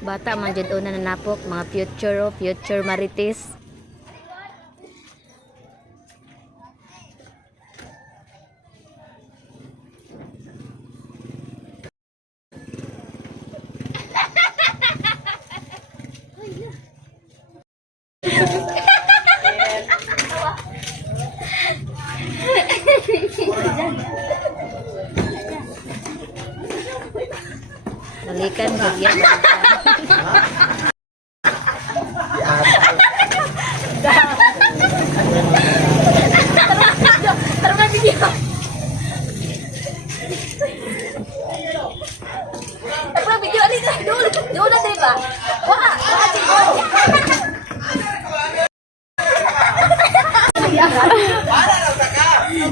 Bata man jud una nanapok, mga future, future marites. Balikan bigyan. Taruh video. Taruh video ni dulu. Dulu dari Pak. Wah,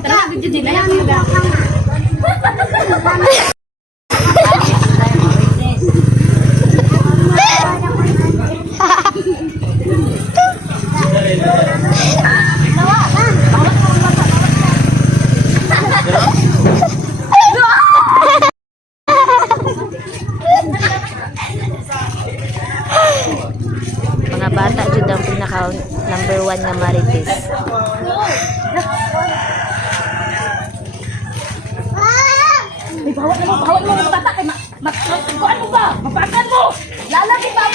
Taruh video di mana? Mga bata jud ang pinaka number 1 nga marites. Bawa mo mga bata kay kuan mo ba? Mapakan mo. Lalaki ba?